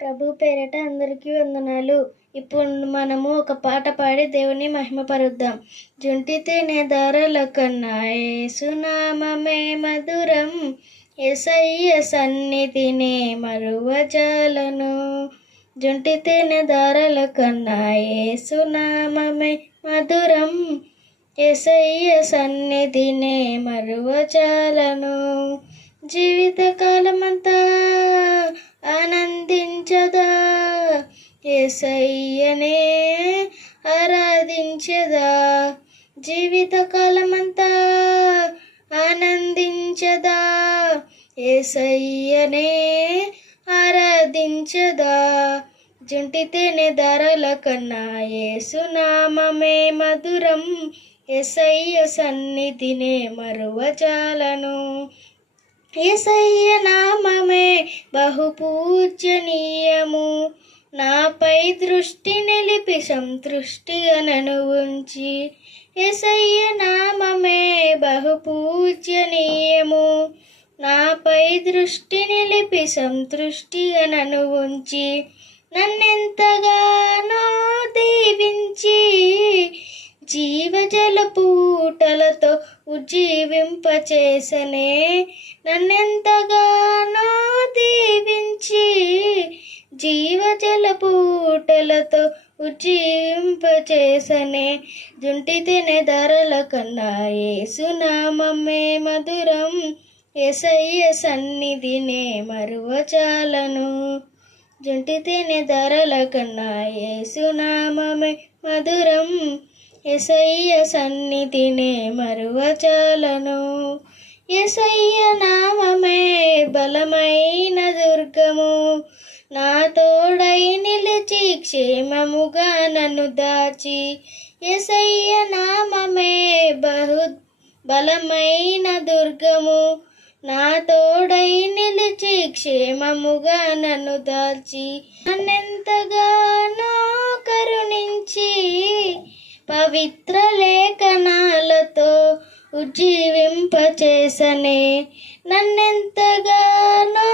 ప్రభు పేరట అందరికీ వందనాలు. ఇప్పుడు మనము ఒక పాట పాడి దేవుని మహిమపరుద్దాం జుంటి తినే ధరల కన్నా ఏసునామమే మధురం. ఎసయ్య సన్నిధినే మరువజాలను. జుంటి తినే ధరల కన్నా ఏసునామమే మధురం. ఎసయ్య సన్నిధినే మరువజాలను. జీవితకాలమంతా ఏసయ్యనే ఆరాధించదా? జీవితకాలమంతా ఆనందించదా? ఏసయ్యనే ఆరాధించదా? జుంటి తేనె ధరల కన్నా ఏసునామమే మధురం. ఎసయ్య సన్నిధినే మరువజాలను. ఏసయ్య నామమే బహుపూజనీయము. నాపై దృష్టి నిలిపి సంతృష్టిగా నను ఉంచి ఎసయ్య నామమే బహుపూజనీయము నాపై దృష్టి నిలిపి సంతృష్టిగా నను ఉంచి నన్నెంతగానో దీవించి జీవజల పూటలతో ఉజ్జీవింపచేసనే నన్నెంతగానో దీవించి జీవజల పూటలతో ఉజ్జీవింపచేసనే జుంటి తినే ధరల కన్నా ఏసునామమ్మే మధురం. ఎసయ్య సన్నిధినే మరువచాలను. జుంటి తినే ధరల కన్నా ఏసునామమే మధురం. ఎసయ్య సన్నిధినే మరువచాలను. ఎసయ్య నామమే బలమైన దుర్గము. నా తోడై నిలిచి క్షేమముగా నన్ను దాచి ఎసయ్య నామమే బహు బలమైన దుర్గము. నా తోడై నిలిచి క్షేమముగా నన్ను దాచి నన్నెంతగానో కరుణించి పవిత్ర లేఖనాలతో ఉజ్జీవింపచేసనే. నన్నెంతగానో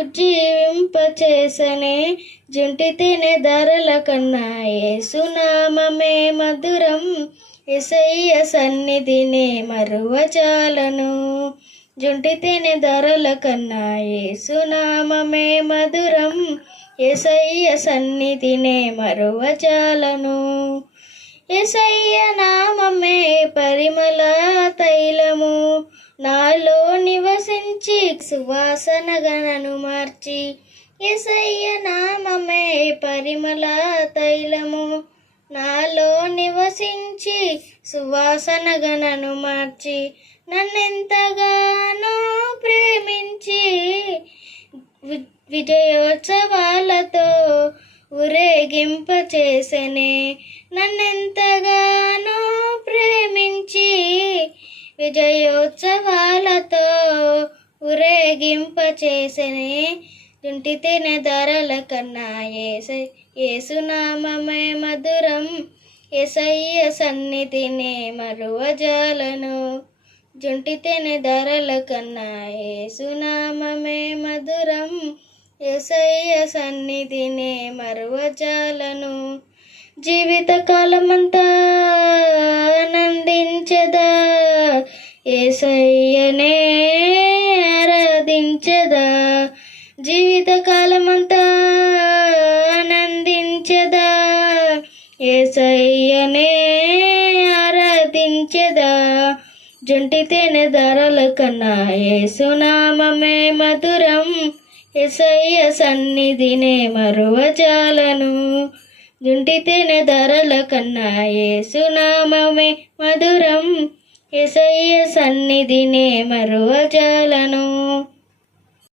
ఉజ్జీవింపచేసనే జుంటి తినే ధరల కన్నా ఏసునామమే మధురం. ఎసయ్య సన్నిధినే మరువచాలను జుంటి తినే ధరల కన్నా ఏసునామమే మధురం. ఎసయ్య సన్నిధినే మరువచాలను ఎసయ్య నామమే పరిమళ తైలము. నాలో నివసించి సువాసన గణను మార్చి ఎసయ్య నామమే పరిమళ తైలము. నాలో నివసించి సువాసన గణను మార్చి నన్నెంతగానో ప్రేమించి వి- విజయోత్సవాలతో ఊరేగింపచేసనే. నన్నెంతగానో ప్రేమించి విజయోత్సవాలతో ఊరేగింపచేసనే జుంటి తినే ధరల కన్నా ఏస ఏసునామమే మధురం. ఎసయ్య సన్నిధినే మరువజాలను. జాలను జుంటితేనే ధరల కన్నా ఏసునామమే మధురం. ఎసయ్య సన్నిధినే మరువజాలను. జీవితకాలమంతా ఆనందించదా. ఏసయ్యనే ఏసయ్యనే ఆరాధించదా? జుంటి తేనె ధరల కన్నా ఏసునామమే మధురం. ఎసయ్య సన్నిధినే మరువజాలను. జుంటి తేనె ధరల కన్నా ఏసునామమే మధురం. ఎసయ్య సన్నిధినే మరువజాలను.